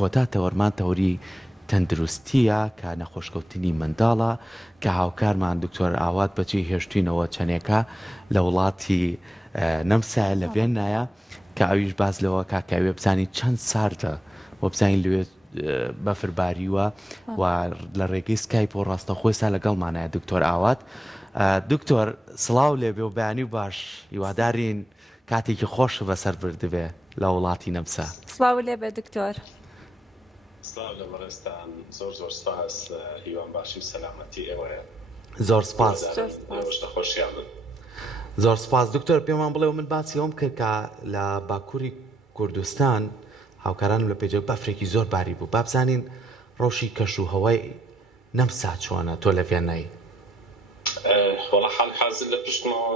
کۆتا تەوەرمان تەوری تەندروستیە کە نەخۆشکەوتنی منداڵە کە هاوکارمان دکتۆر ئاوات بەچی هێشتوینەوە چەندێکە لە وڵاتی نەمسایە لە ڤێنایە کە ئەویش باز لەوە کاکاوێ بزانی چەند ساردە و بزانین لەوێ بەفرباریوە و لە ڕێگەی سکایپ و ڕاستەخۆی سا لەگەڵمانایە دکتۆر ئاوات. دکتۆر سڵاو لێبێ و بەیانی و باش هیوادارین کاتێکی خۆش بەسەر بردبێ لە وڵاتی نەمسا. سڵاو لێبێ دکتۆر. سڵاو لە بەڕێستان، زۆر زۆر سپاس، هیوان باشی و سەلامەتی ئێوەیە. زۆر سپاس. خۆشیان بن. زۆر سپاس دکتۆر، پێمان بڵێ و من باسی ئەوم کرد کە لە باکووری کوردستان هاوکارانم لە پێجە بەفرێکی زۆر باری بوو. با بزانین ڕۆژی کەش و هەوای نەمسا چۆنە تۆ لە ڤێنایی؟ وەڵا حاڵ حازر لە پشتمەوە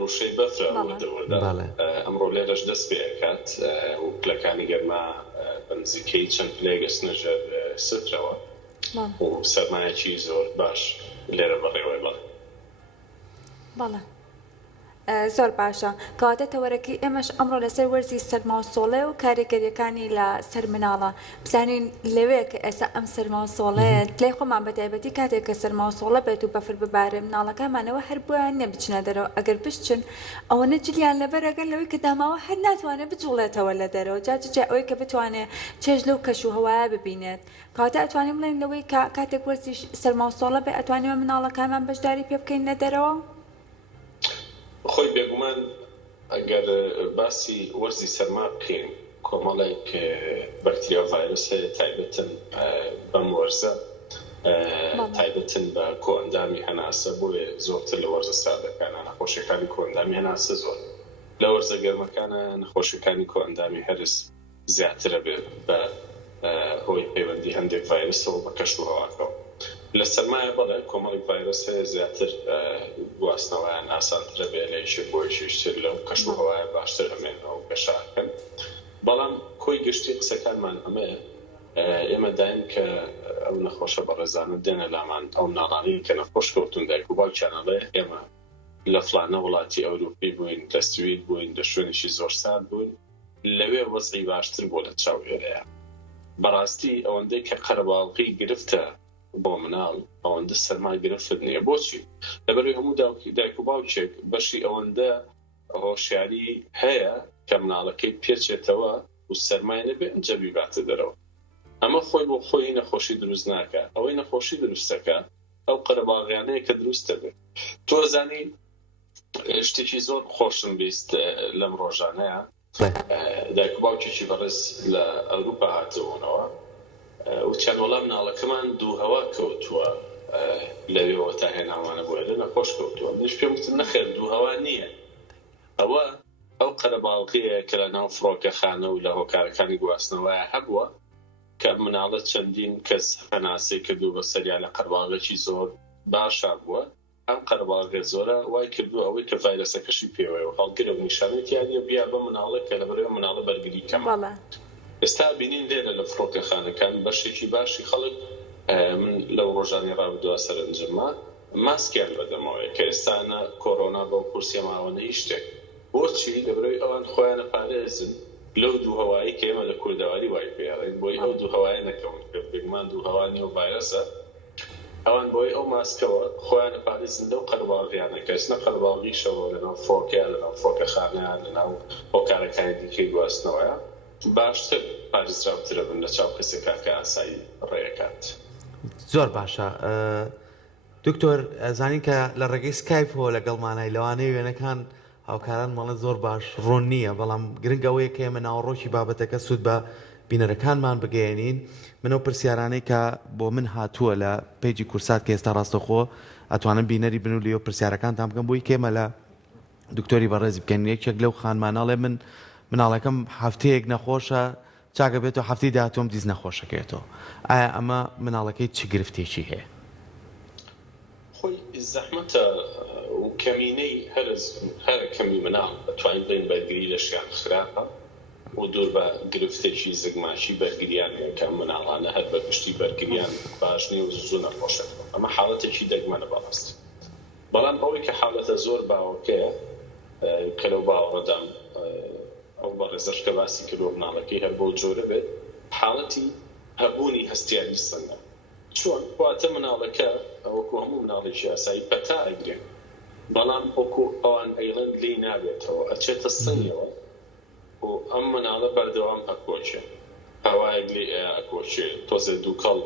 ڕوشەی بەفرە وردەوردە ئەمڕۆ لێرەش دەست پێ ئەکات و پلەکانی گەرما بەنزیکەی چەند پلەی گەستنە ژێر سفرەوە و سەرمایەکی زۆر باش لێرە بەڕێوەی بەڵێ. زۆر باشە. کەواتە تەوەرەکەی ئێمەش ئەمڕۆ لەسەر وەرزی سەرماوسۆڵێ و کاریگەریەکانی لە سەر مناڵە بزانین لەوەیە کە ئێستا ئەم سەرماوسۆڵەیە لێ خۆمان بەتایبەتی کاتێک کە سەرماوسۆڵە بێت و بەفر ببارێ مناڵەکانمانەوە هەر بوویان نەبچنە دەرەوە، ئەگەر بچن ئەوەنە جلیان لەبەرەگەن لەوەی کە داماوە هەر ناتوانێت بجوڵێتەوە لە دەرەوە جا ئەوەی کە بتوانێت چێژ لەو کەش و هەوایە ببینێت. کەواتە ئەتوانین بڵێن لەوەی کاتێک وەرزی سەرماوسۆڵە بێ ئەتوانێمە مناڵەکانمان بەشداری پێ بکەین لە دەرەوە؟ خۆی بێگومان ئەگەر باسی وەرزی سەرما بکەین کۆمەڵێک بەکتریا و ڤایرۆس هەیە تایبەتن بەم وەرزە تایبەتن بە کۆئەندامی هەناسە بۆیە زۆرتر لە وەرزە سادەکانە نەخۆشیەکانی کۆئەندامی هەناسە زۆر لە وەرزە گەرمەکانە نەخۆشیەکانی کۆئەندامی هەرس زیاترە بێ بە هۆی پەیوەندی هەندێک ڤایرۆسەوە بە کەش و هەواکەوە. لە سەرمایە بەڵێ کۆمەڵی ڤایرۆس هەیە زیاتر گواستنەوەیان ئاسانترە بێ لە یەکێک بۆ یەکێشتر لەو کەش و هەوایە باشتر ئەمێنەوە گەشاکەن. بەڵام کۆی گشتی قسەکانمان ئەمەیە ئێمە دایم کە ئەو نەخۆشە بەڕێزانە دێنە لامان ئەو ناڵانی کە نەخۆش کەوتون دایک و باوکیانەڵێ ئێمە لە فلانە وڵاتی ئەوروپی بووین، لە سوید بووین، لە شوێنێکی زۆر سارد بووین، لەوێ وەزعی باشتر بۆ لە چاوێرەیە. بەڕاستی ئەوەندەی کە قەرەباڵغی گرفتە بۆ مناڵ ئەوەندە سەرما گرفت نییە. بۆچی؟ لەبەروی هەموو دایک و باوکێک بەشی ئەوەندە هۆشیاری هەیە کە مناڵەکەی پێچێتەوە و سەرمای نەبێ ئەنجەبی باتە دەرەوە. ئەمە خۆی بۆ خۆی نەخۆشی دروست ناکە، ئەوەی نەخۆشی دروستەکە ئەو قەرەباڵغیانەیە کە دروستە بێت. تۆ زانی شتێکی زۆر خۆشم بیست لەم ڕۆژانەیە دایک و باوکێکی بەڕێز لە ئەوروپا هاتەوەنەوە و چەند وەڵام مناڵەکەمان دوو هەوا کەوتووە لەوێەوە تا هێناوانە بۆ لە نەخۆش کەوتووە. منیش پێم وتم نەخێر دوو هەوا نییە، ئەوە ئەو قەرەباڵغیە کە لە ناو فڕۆکەخانە و لە هۆکارەکانی گواستنەوەیە هەبووە کە مناڵە چەندین کەس هەناسەی کردو بە سەریا لە قەرەباڵغێکی زۆر باشا بووە. ئەم قەرەباڵغێ زۆرە وای کردو ئەوەی کە ڤایرۆسەکەشی پێوەیە و هەڵگرە و نیشانێتیانە بیا بە مناڵە کە لەبەرەوە مناڵە بەرگری کەمە. ئێستا بینین لێرە لە فڕۆکەخانەکان بەشێکی باشی خەڵک من لەو ڕۆژانی ڕابردووە سەرنجما ماسکیان بەدەمەوەی کە ئێستانە کۆڕۆنا بەو کورسیە ماوەنە هیچ شتێک. بۆچی؟ لەبەرەوەی ئەوان خۆیانە پارێزن لەو دوو هەوایی کە ئێمە لە کوردەواری وای پێڵین بۆی ئەو دوو هەوایە نەکەون بێگومان دوو هەوانی و ڤایرۆسە ئەوان بۆی ئەو ماسکەوە خۆیانە پارێزن لەو قەرەباڵغیانە کە ئێستا قەرەباڵغیشەوە لەناو فڕۆکەیان لەناو فڕۆکەخانەیان لەناو هۆکارەکانی دیکەی گواستنەوەیە باشتر پارێزراوترە بن لە چاو کەسێکا کە ئاسایی ڕێیەکات. زۆر باشە. دکتۆر زانین کە لە ڕێگەی سکایپەوە لەگەڵمانای لەوانەیە وێنەکان هاوکاران مەڵێن زۆر باش ڕۆن نییە، بەڵام گرنگ ئەوەیە کە ئێمە ناوەڕۆکی بابەتەکە سوود بە بینەرەکانمان بگەێنین. منەوە پرسیارانەی کە بۆ من هاتووە لە پێیجی کورسات کە ئێستا ڕاستەخۆ ئەتوانم بینەری بن و لێو پرسیارەکانتان بکەم بۆی کێمە لە دکتۆری بەڕێزی بکەین. یەکێک لەو خانماناڵێ مناڵەکەم هەفتەیەک نەخۆشە، چاکە بێتەوە هەفتەی داهاتووم دیز نەخۆشەکەێتەوە. ئایا ئەمە مناڵەکەی چ گرفتێکی هەیە؟ خۆی زەحمەتە و کەمینەی هەر کەمی مناڵ ئەتوانین بڵێن بەرگری لە شیان خراپە و دوور بە گرفتێکی زگماشی بەرگریان کە مناڵانە هەر بەگشتی بەرگریان باش نیە و زوو نەخۆشەکەەوە. ئەمە حاڵەتێکی دەگمەنە بەڕاست. بەڵام ئەوەی کە حاڵەتە زۆر باوەکەیە کە لەو باوەڕەدام ئەو بەڕێزەش کە باسی کردووە مناڵەکەی هەر بۆ جۆرە بێت حاڵەتی هەبوونی هەستیاری سنگە چۆن واتە مناڵەکە ئەوەکو هەموو مناڵێکی یاسایی پەتا ئەگرێن بەڵام وەکو ئەوان ئەیڵند لی نابێتەوە ئەچێتە سنگەوە و ئەم مناڵە بەردەوام ئەکۆچێ هەوایەک لێ ئەکۆچێ تۆزێ دووکەڵ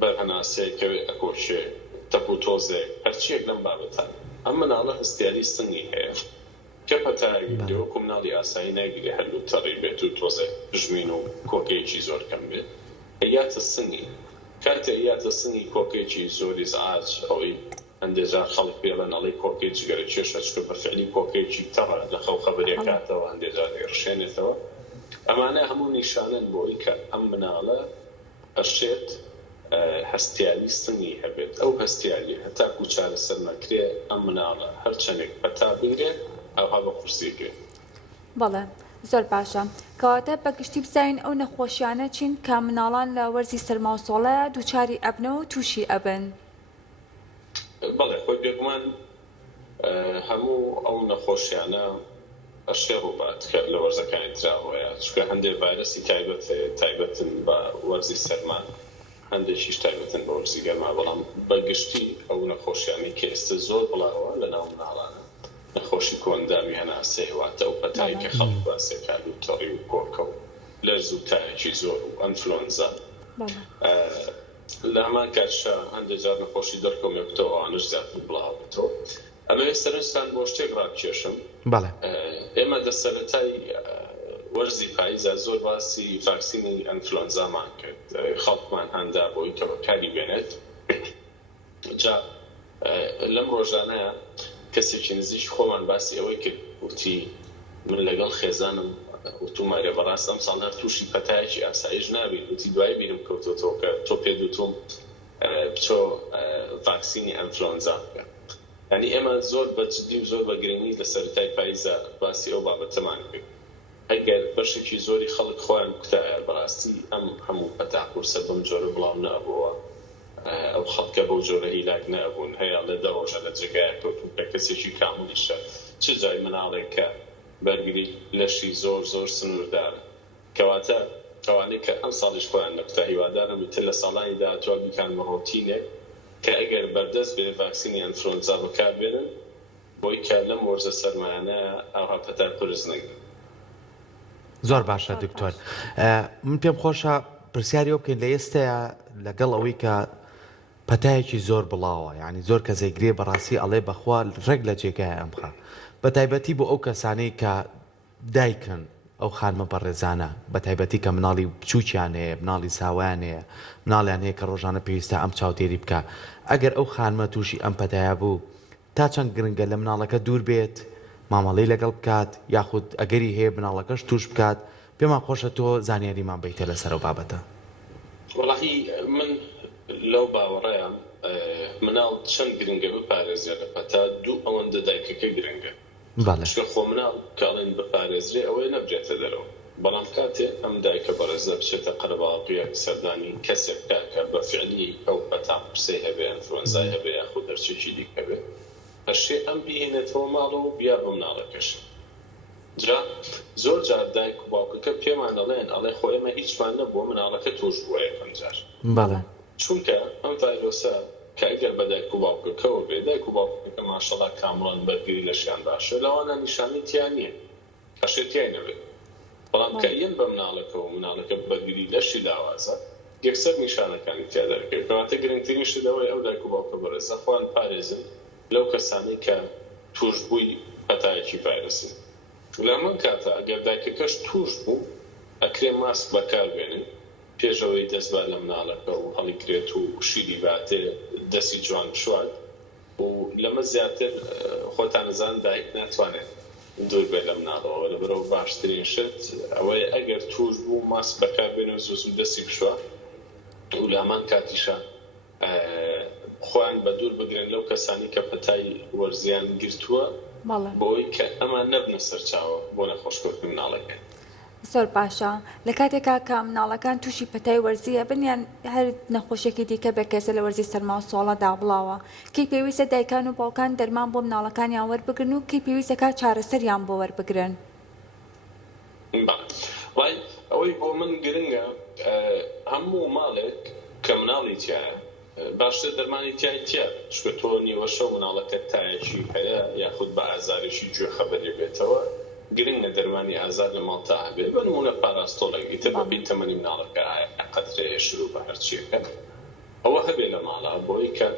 بە هەناسەیەکەوێ ئەکۆچێ تەپ و تۆزێک هەرچیەک لەم بابەتە ئەم مناڵە هەستیاری سنگی هەیە کە پەتاگرێ وەکو مناڵی ئاسایی ناگیرێ هەلوو تەڕی بێت و تۆزێ ژمین و کۆکەیەکی زۆر کەم بێت هەیاتە سنگی کاتە هەیاتە سنگی کۆکەیەکی زۆری زعاج ئەوەی هەندێجار خەڵک پێڵێن ئەڵێ کۆکەی جگەرە کێشە چکە بەفعلی کۆکەیەکی تەڕە لە خەو خەبەرێک کاتەوە هەندێجار ڕشێنێتەوە ئەمانە هەموو نیشانن بۆی کە ئەم مناڵە ئەشێت هەستیاری سنگی هەبێت ئەو هەستیاری هەتاکو چارەسەر نەکرێ ئەم مناڵە هەرچەندێک پەتا بگرێت ئەوها بە قورسیگرێت بەڵێ زۆر باشە کەواتە بەگشتی بزانین ئەو نەخۆشیانە چین کە مناڵان لە وەرزی سەرماوسۆڵەیە دووچاری ئەبنەوە و تووشی ئەبن بەڵێ خۆی بێگومان هەموو ئەو نەخۆشیانە ئەشێ ڕووبات کە لە وەرزەکانی تراوەیە چکە هەندێک ڤایرەسی تایبەتن بە وەرزی سەرمان هەندێکیش تایبەتن بە وەرزی گەرما بەڵام بەگشتی ئەو نەخۆشیانی کە ئێستا زۆر بڵاوە لە ناو مناڵانە نەخۆشی کۆندامی هەناسەی واتە ئەو پەتایی کە خەڵک باسێکات و تەڕی و کۆکە و لەرز و تایەکی زۆر و ئەنفلۆنزا لە هەمان کاتشە هەندێک جار نەخۆشی دەرکەومێکتەوە ئەوانش زیاتر بڵاو بێتەوە ئەمە سەرنجتان بۆ شتێک ڕابکێشم ئێمە دەسەرەتای وەرزی پاییزە زۆر باسی ڤاکسینی ئەنفلۆنزامان کرد خەڵکمان هەندا بۆی کە بەکاری بێنێت جا لەم ڕۆژانەیە کەسێکی نزیکی خۆمان باسی ئەوەی کرد وتی من لەگەڵ خێزانم وتومارێ بەڕاست ئەم ساڵ هەر تووشی پەتایەکی ئاسایش نابێت وتی دوای بیرم کەوتۆتەوە کە تۆ پێ دوتوم بچۆ ڤاکسینی ئەنفلۆنزا بکە یعنی ئێمە زۆر بەجددی و زۆر بە گرنگی لە سەرەتای پاییزە باسی ئەو بابەتەمان کرد ئەگەر بەشێکی زۆری خەڵک خۆیان کوتایە بەڕاستی ئەم هەموو پەتاقورسە بەم جۆرە بڵاو نەبووە ئەو خەڵکە بەو جۆرە هیلاک نەبوون هەیە لە دەڕۆژە لە جێگایە کەوتون کە کەسێکی کاملیشە چ جای مناڵێک کە بەرگری لەشی زۆر زۆر سنووردار کەواتە ئەوانەی کە ئەم ساڵیش خۆیان نەکوتا هیوادارم تر لە ساڵانی داهاتوە بیکان ڕۆتینێک کە ئەگەر بەردەست بێ ڤاکسینی ئەنفلۆنزا بەکاربێنن بۆی کە لەم وەرزە سەرمایانەیە ئەوها پەتار پرز نەگرن زۆر باشە دکتۆر من پێم خۆشە پرسیاری ئەو بکەین لە ئێستایا لەگەڵ ئەوەی کە پەتایەکی زۆر بڵاوە یعنی زۆر کە زەیگرێ بەڕاستی ئەڵێ بەخوا ڕێک لە جێگای ئەمخە بە تایبەتی بۆ ئەو کەسانەی کە دایکن ئەو خانمە بەڕێزانە بە تایبەتی کە مناڵی بچووکیان هەیە مناڵی ساوایان هەیە مناڵیان هەیە کە ڕۆژانە پێویستە ئەم چاودێری بکە ئەگەر ئەو خانمە تووشی ئەم پەتایە بوو تا چەند گرنگە لە مناڵەکە دوور بێت مامەڵەی لەگەڵ بکات یاخود ئەگەری هەیە مناڵەکەش توش بکات پێمان خۆشە تۆ زانیاریمان بیتە لەسەر ئەو بابەتە وەڵاهی من لەو باوەڕەیان مناڵ چەند گرنگە بپارێزێ لە پەتا دوو ئەوەندە دایکەکە گرنگە چکە خۆ مناڵ کاڵێن بپارێزرێ ئەوەی نەبرێتە دەرەوە بەڵام کاتێ ئەم دایکە بەڕێزە بچێتە قەرەباڵقیە سەردانی کەسێک بکات کە بەفعلی ئەو پەتا قورسەی هەبێ ئەنفلۆنزای هەبێ یاخود هەرچێکی دیکە بێ هەرشێ ئەم بهێنێتەوە ماڵەوە و بیا بە مناڵەکەش جا زۆر جار دایک و باوکەکە پێمان دەڵێن ئەڵێ خۆ ئێمە هیچمان نەبووە مناڵەکە توش بووە یەکەم جار چونکە ئەم ڤایرۆسە کە ئەگەر بە دایک و باوکەکەەوە بێ دایک و باوکەکە ماشەڵا کامڵان بەرگری لەشیان باشە لەوانە نیشانی تیان نییە هەشێتیای نەبێت بەڵام کە یەن بە مناڵەکەەوە مناڵەکە بەرگری لەشی لاوازە یەکسەر نیشانەکانی تیا دەرکەوێت کەواتە گرنگترین شت ئەوەی ئەو دایک و باوکە بەڕێزە خۆیان پارێزن لەو کەسانەی کە توشبووی پەتایەکی ڤایرۆسی لە هەمان کاتە ئەگەر دایکەکەش توش بوو ئەکرێ ماسک بەکاربێنن پێشەوەی دەستبات لە مناڵەکە و هەڵیکرێت و شیری باتێ دەستی جوان بشوات و لەمە زیاتر خۆتان نەزان دایک ناتوانێت دوور بێت لە مناڵەوە لەبەرەوە باشترین شت ئەوەیە ئەگەر توش بوو ماسک بەکاربێنن و زوو دەستی بشوە و لە هەمان کاتیشە خۆیان بە دوور بگرن لەو کەسانی کە پەتای وەرزیان گرتووە بۆی کە ئەمان نەبنە سەرچاوە بۆ نەخۆشکەوتن مناڵەکە زۆر باشە لە کاتێکا کە مناڵەکان تووشی پەتای وەرزیە بنیان هەر نەخۆشیێکی دیکە بە کەسە لە وەرزی سەرماوسۆڵەدا بڵاوە کەی پێویستە دایکان و باوکان دەرمان بۆ مناڵەکانیان وەربگرن و کەی پێویستەکە چارەسەریان بۆ وەربگرن وای ئەوەی بۆ من گرنگە هەموو ماڵێک کە مناڵی تایە باشتر دەرمانی تایە چکە تۆ نیوەشە و مناڵەکە تایەکی هەیە یاخود بە ئازارێکی گوێ خەبەری بێتەوە گرنگە دەرمانی ئازار لە ماڵ تا هەبێ بە نمونە پاراستۆڵێک ئیتر بەبین تەمەنی مناڵەکە قەترەیە شروع بە هەرچیەکە ئەوە هەبێ لە ماڵە بۆی کە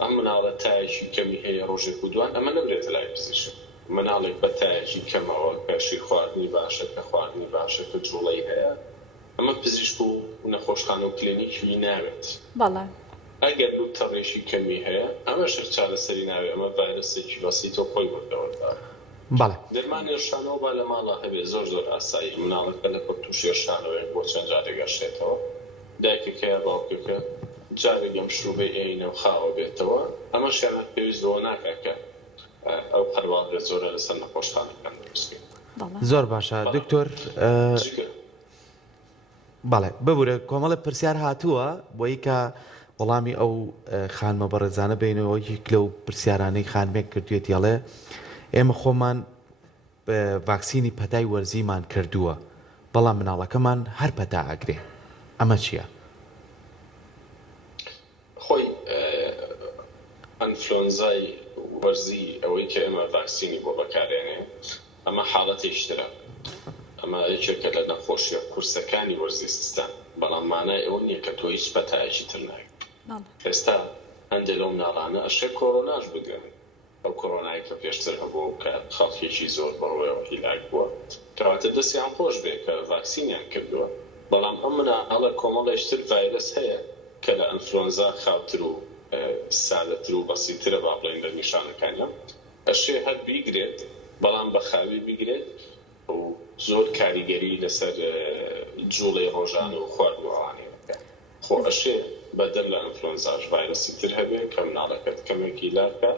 ئەم مناڵە تایەکی کەمی هەیە ڕۆژێک و دوان ئەمە نەبرێتە لای پزیشک مناڵێک بە تایەکی کەمەوە کەشی خواردنی باشە کە خواردنی باشە کە جوڵەی هەیە ئەمە پزیشک و نەخۆشخانە و کلینیکی ناوێت بەڵێ ئەگەر دوو تەڕێشی کەمی هەیە ئەمە شەر چارەسەری ناوێ ئەمە ڤایرۆسێکی بەسیتۆ خۆی وەردەوەدا بەڵێ دەرمان هێرشانەوە با لە ماڵە هەبێ زۆر ئاسایی مناڵەکە لە پڕ تووش هێرشانەوەیەک بۆ چەند جارێک گەشتێتەوە دایکەکەیە باوکەکە جارێک ئەم شروبەی ئێینە و خاوە بێتەوە ئەمە شیانە پێویستەوە ناکاکە ئەو قەرباڵ بێت زۆرە لەسەر نەخۆشخانەکان دروستکەین زۆر باشە دکتۆر بەڵێ ببوورە کۆمەڵە پرسیار هاتووە بۆی کە وەڵامی ئەو خانمە بەڕێزانە بینەوەی لەو پرسیارانەی خانمێک کردوێتی هەڵێ ئێمە خۆمان ڤاکسینی پەتای وەرزیمان کردووە بەڵام مناڵەکەمان هەر پەتا ئەگرێ ئەمە چییە؟ خۆی ئەنفلۆنزای وەرزی ئەوەی کە ئێمە ڤاکسینی بۆ بەکارێنێ ئەمە حاڵەتێکترە ئەمە یەکێکە لە نەخۆشیە کورسەکانی وەرزی سیستان بەڵام مانای ئەوە نییە کە تۆ هیچ پەتایەکی تر ناوی ئێستا هەندێک لەو مناڵانە ئەشێ کۆڕۆناش بگرن ئەو کۆڕۆنایی کە پێشتر هەبوو کە خەڵکێکی زۆر بەڕۆیەوە هیلاک بووە کەواتە دەستیان خۆش بێ کە ڤاکسینیان کردووە بەڵام ئەم مناڵە کۆمەڵێشتر ڤایرەس هەیە کە لە ئەنفلۆنزا خاوتر و سادەتر و بەسیترە با بڵێن لە نیشانەکانیان ئەشێ هەر بیگرێت بەڵام بە خاوی بیگرێت و زۆر کاریگەری لەسەر جوڵەی ڕۆژانە و خواردنەوەوانەیەەکە خۆ ئەشێ بەدەر لە ئەنفلۆنزاش ڤایرەسی تر هەبێت کە مناڵەکەت کەمێکی لاکە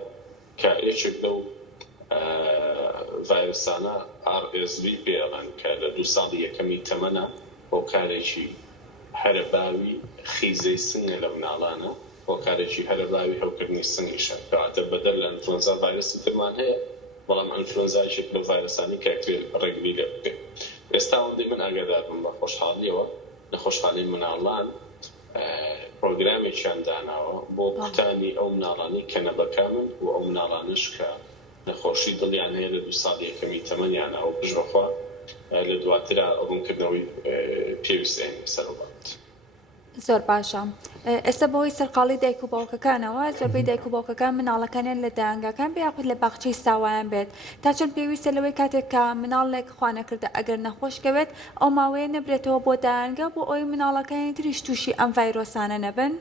کە یەکێک لەو ڤایرسانە RSV پێڵەن کە لە 2 ساڵی یەکەمی تەمەنە بۆ کارێکی هەرەباوی خیزەی سنگە لە مناڵانە بۆ کارێکی هەرەباوی هەوکردنی سنگیشە کەواتە بەدەر لە ئەنفلۆنزا ڤایرەسی ترمان هەیە بەڵام ئەنفلۆنزایشێک لە ڤایرسانی کەکتێ ڕێگری لێ بکەێت ئێستا ئەوەندەی من ئاگادار بم بە خۆشحاڵیەوە نەخۆشحاڵی مناڵان پرۆگرامێکیان داناوە بۆ قوتانی ئەو مناڵانی کە نەبەکامن و ئەو مناڵانش کە نەخۆشی دڵیان هەیە لە 2 ساڵی یەکەمی تەمەنیانە ئەو بژبەخوا لە دواترا ڕوونکردنەوەی پێویستێن سەرۆبات زۆر باشە ئێستا بۆی سەرقاڵی دایک و باوکەکانەوە زۆربەی دایک و باوکەکان مناڵەکانیان لە دایانگاکان بیاخود لە باخچەی ساوایان بێت تا چۆن پێویستە لەوەی کاتێک کە مناڵێک خوانەکردە ئەگەر نەخۆشکەوێت ئەو ماوەیە نەبرێتەوە بۆ دایانگا بۆ ئەوی مناڵەکانی تریش تووشی ئەم ڤایرۆسانە نەبن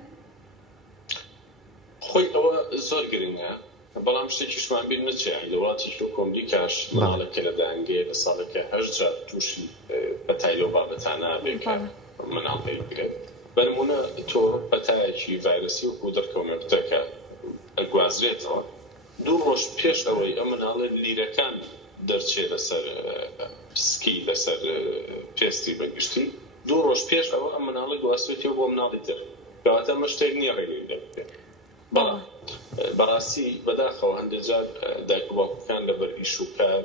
خۆی ئەوە زۆر گرنگە بەڵام شتێکیشمان بیر نەچێ لە وڵاتێکی کۆمریکاش مناڵەکە لە دایانگەیە لە ساڵێکە 8 جار تووشی بەتای لەو بابەتانە بێکە مناڵ پێگرێت بەنمونە تۆ پەتایەکی ڤایرۆسی و دەرکەوتەکە ئەگوازرێتەوە 2 ڕۆژ پێش ئەوەی ئەم مناڵە لیرەکان دەرچێت لەسەر سکی لەسەر پێستی بەگشتی 2 ڕۆژ پێش ئەوە ئەم مناڵە گواستوێتەوە بۆ مناڵی تر کەواتە ئەمە شتێک نییە ڕێگەی لێ بکرێت بەڵام بەڕاستی بەداخەوە هەندێک جار دایک و باوکەکان لەبەر ئیش و کار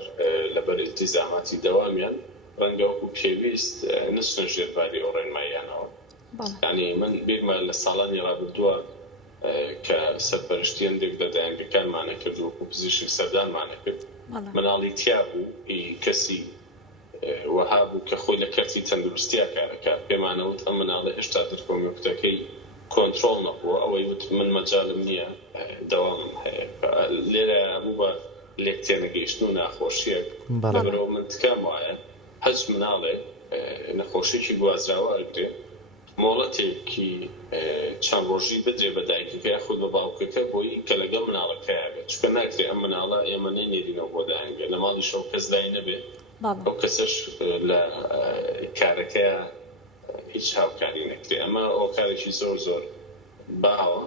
لەبەر ئیلتیزاماتی دەوامیان ڕەنگە وەکو پێویست نچنە ژێرباری ئەو ڕێنماییانەوە یعنی من بیرمە لە ساڵانی ڕابردووە کە سەرپەرشتیەندێک لە دایانگەکانمانە کرد وەکو پزیشکی سەردانمانە کرد مناڵی تیا بوو کەسی وەها بوو کە خۆی لە کەرتی تەندروستیا کارەکە پێمانەوت ئەم مناڵە هێشتا دەرکۆمیۆکتەکەی کۆنترۆڵ نەبووە ئەوەی وت من مەجالم نییە دەوامم هەیە لێرە بوو بە لێک تێنەگەیشتن و ناخۆشیەک لەبەرەوە من تکام وایە هەچ مناڵێک نەخۆشیێکی گوازراوە ئەگرێ مۆڵەتێکی چەند ڕۆژی بدرێ بە دایکەکە یاخود بە باوکەکە بۆی کە لەگەڵ مناڵەکەیە بێت چکە ناکرێ ئەم مناڵە ئێمە نەنێرینەوە بۆ دایانگە لە ماڵی شەو کەس دای نەبێت ئەو کەسەش لە کارەکەیە هیچ هاوکاری نەکرێ ئەمە ئەو کارێکی زۆر زۆر باوە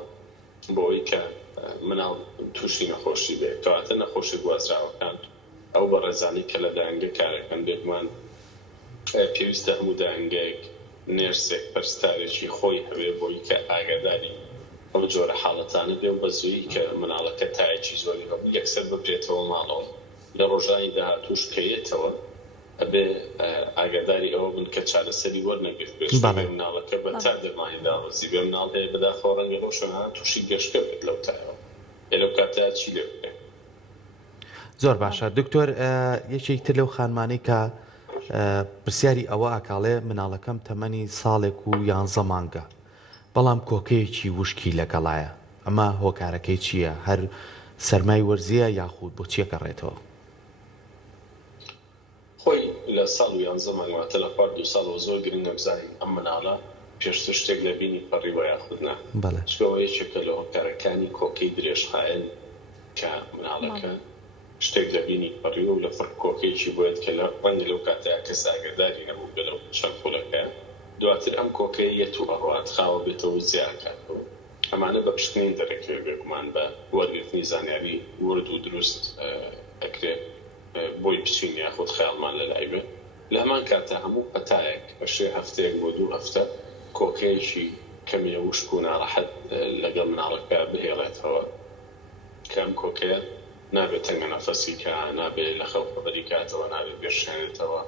بۆی کە مناڵ تووشی نەخۆشی بێت کەواتە نەخۆشی گوازراوەکان ئەو بە ڕێزانی کە لە دایانگە کارەکەن بێگومان پێویستە هەموو دایانگەیەک نێرسێک پەرستارێکی خۆی هەبێ بۆی کە ئاگاداری ئەو جۆرە حاڵەتانە بێ و بە زوویی کە مناڵەکە تایەکی زۆری هەبوو یەکسەر ببرێتەوە ماڵەوە لە ڕۆژانی داهاتووش کەیێتەوە ئەبێ ئاگاداری ئەوە بن کە چارەسەری وەرنەگرت بێت مناڵەکە بە تا دەرمانیدا وەزی بێ مناڵ هەیە بەداخەوە ڕەنگە بۆ شوێنانە تووشی گەشتکە بێت لەو تایەوە لەو کاتەیە چی لێ بکرێت. زۆر باشە دکتۆر یەکێک تر لەو خانمانەی کە پرسیاری ئەوە ئاکاڵێ مناڵەکەم تەمەنی ساڵێک و 11 مانگە بەڵام کۆکەیەکی وشکی لەگەڵایە ئەمە هۆکارەکەی چییە؟ هەر سەرمای وەرزیە یاخود بۆ چیە گەڕێتەوە؟ خۆی لە ساڵ و 11 مانگواتە لە خوارد 2 ساڵەوە زۆر گرنگە بزانین ئەم مناڵە پێشتر شتێک لە بینی پەڕی وە یاخودنا چکەوە یەکێکە لە هۆکارەکانی کۆکەی درێژخایەن کە مناڵەکە شتێک لە بینی پەڕی و لە فڕ کۆکەیەکی بۆیت کە لە ڕەنگە لەو کاتەیە کەس ئاگاداری نەبوو بە لەو چەند خولەکە دواتر ئەم کۆکەی یەت و ئەڕات خاوە بێتەوە زیاکاتەوە ئەمانە بە پشکنین دەرەکەوێت بێگومان بە وەرگرتنی زانیاری ورد و دروست ئەکرێت بۆی بچین یاخود خەیاڵمان لەلای بێت لە هەمان کاتە هەموو پەتایەک بەشێ هەفتەیەک بۆ 2 هەفتە کۆکەیەکی کەمی وشک و ناڕەحەت لەگەڵ مناڵەکە بهێڵێتەوە کە ئەم کۆکەیە نابێت تەنگە نەفەسیکە نابێت لە خەوخەبەری کاتەوە نابێت بێشێنێتەوە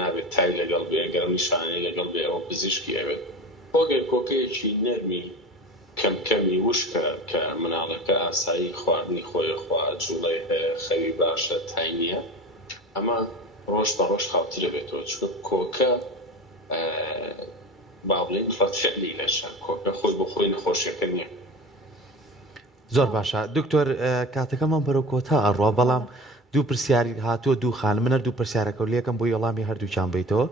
نابێت تای لەگەڵ بێ گەرم نیشانەی لەگەڵ بێ ئەوە پزیشکی ئەوێت هۆگەی کۆکەیەکی نەرمی کەمکەمی وشکە کە مناڵەکە ئاسایی خواردنی خۆی خوا جوڵەی هەیە خەوی باشە تای نییە ئەمە ڕۆژ بە ڕۆژ خاوترە بێتەوە چکە کۆکە با بڵێن ڕەتفعلی لەشە کۆکە خۆی بۆ خۆی نەخۆشیەکە نییە. زۆر باشە دکتۆر کاتەکەمان بەرەو کۆتا ئەڕوا بەڵام دوو پرسیاری هاتووە دوو خانمنە دوو پرسیارەکە و لێکم بۆی وەڵامی هەردووچان بیتەوە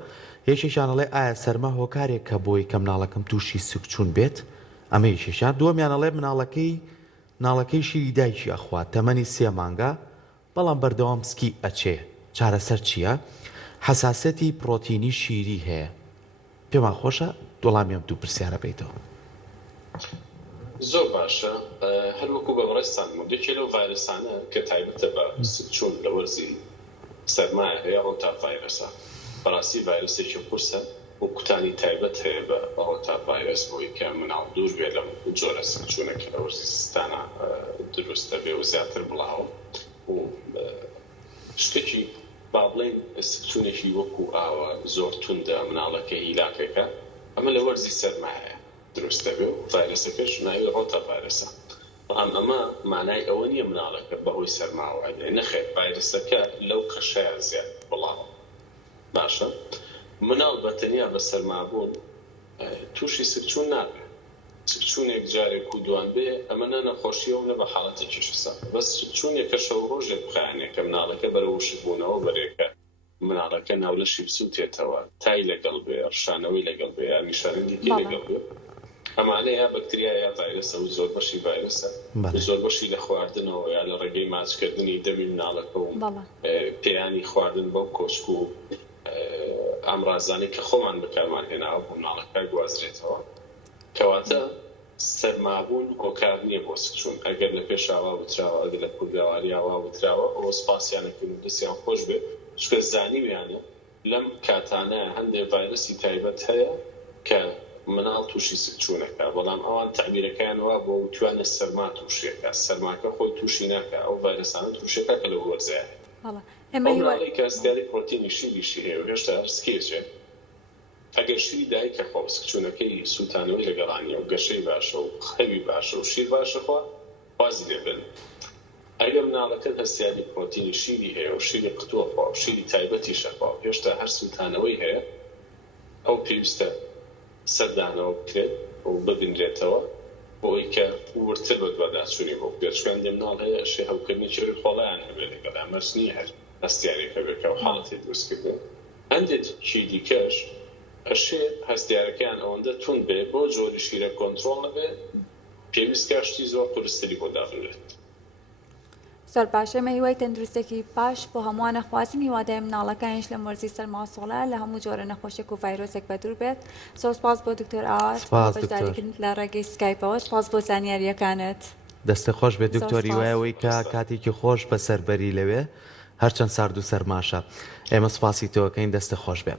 یەکێکیانەڵێ ئایا سەرما هۆکارێک کە بۆی کە مناڵەکەم تووشی سوکچوون بێت ئەمە یەکێکیان دووەمیانەڵێ مناڵەکەی شیری دایکی ئەخوات تەمەنی 3 مانگە بەڵام بەردەوام سکی ئەچێ چارەسەر چییە؟ حەساسەتی پرۆتینی شیری هەیە پێمان خۆشە وەڵامیان دوو پرسیارە بیتەوە. زۆر باشە هەروەکو بە بەڕێستان دەکێت لەو ڤایرسانە کە تایبەتە بە سکچوون لە وەرزی سەرمایە هەیە ڕۆتا ڤایرسە بەڕاستی ڤایرسێکی قورسە و کوتانی تایبەت هەیە بە ڕۆتا ڤایرس بۆی کە مناڵ دوور بێت لەم جۆرە سکچوونێکە لە وەرزی سیستانە دروستە بێ و زیاتر بڵاو و شتێکی با بڵێن سکچوونێکی وەکو ئاوە زۆر توندە مناڵەکە هیلاکەکە ئەمە لە وەرزی سەرمایە دروستە بێ و ڤایرسەکەش ناوی ڕۆتا ڤایرسە بەڵام ئەمە مانای ئەوە نییە مناڵەکە بەهۆی سەرماوە نەخێت ڤایرسەکە لەو قەشەیە زیاد بڵاوە باشە مناڵ بەتەنیا بە سەرمابوون تووشی سکچوون نابێت سکچوونێک جارێک و دوان بێ ئەمە نەخۆشیە و نە بە حاڵەتێکیشسا بەس سکچوونێکە شەو ڕۆژێک بخایانێک کە مناڵەکە بەرە وشبوونەوە بەرێکە مناڵەکە ناولەشی بسووتێتەوە تای لەگەڵ بێ ڕشانەوەی لەگەڵ بێ یا نیشانەندێکی لەگەڵ بێ ئەمانە یا بەکتریا یا ڤایرسە و زۆر بەشی ڤایرسە زۆر بەشی لە خواردنەوە یا لە ڕێگەی ماچکردنی دەمی مناڵەکە و پێیانی خواردن بەو کۆچک و ئامڕازانی کە خۆمان بەکارمان هێناوە بۆ مناڵەکە گوازرێتەوە کەواتە سەرمابوون هۆکار نییە بۆ سکچوون ئەگەر لە پێشاوا وتراوە ئەگەر لە پورگاواریاوا وتراوە ئەوە سپاسیانەکەن و دەستیان خۆش بێت چکە زانیویانە لەم کاتانە هەندێک ڤایرسی تایبەت هەیە کە مناڵ تووشی سکچوونەکە بەڵام ئەوان تعبیرەکەیانەوە بۆ توانە سەرما تووشێکە سەرماکە خۆی تووشی ناکە ئەو ڤایرسانە تووشەکە کە لە وەرزایە ئەمەی کە ئەستگاری پرۆتینی شیریشی هەیە و هێشتا سکێجێ ئەگەر شیری دایکە خۆ سکچوونەکەی سووتانەوەی لەگەڵانیە و گەشەی باشە و خەوی باشە و شیر باشە خوا وازی لێبن ئەگەر مناڵەکە هەستیاری پرۆتینی شیری هەیە و شیری قوتووە خوا و شیری تایبەتی شەخوا هێشتا هەر سووتانەوەی هەیە ئەو پێویستە سەردانەوە بکرێت و ببینرێتەوە بۆی کە ورتر بە دوواداچوونی بۆ پێچکان دێ مناڵ هەیە شێ هەوکردنی چێوی خۆڵیان هەبێت لەگەڵا مەرسنی هەر هەستیارێکە بێکە و حاڵەتی دروستکردن هەندێکی دیکەش ئەشێ هەستیارەکەیان ئەوەندە تون بێ بۆ جۆری شیرە کۆنترۆڵ نەبێت پێویست کاشتی زۆر قورستری بۆ دابنرێت. زۆر باشە مەهیوای تەندروستێکی باش بۆ هەمووانە خوازم هیوادای مناڵەکانیش لە مەرزی سەرماسۆڵە لە هەموو جۆرە نەخۆشێک و ڤایرۆسێک بەدوور بێت. سپاس بۆ دکتۆر ئاوات بەشداریکردن لە ڕێگەی سکایپەوە سپاس بۆ زانیاریەکانت. دەستە خۆش بێت دکتۆری وایەوەی کە کاتێکی خۆش بەسەربەری لەوێ هەرچەند سارد و سەرماشە ئێمە سپاسی تۆکەین دەستە خۆش بێت.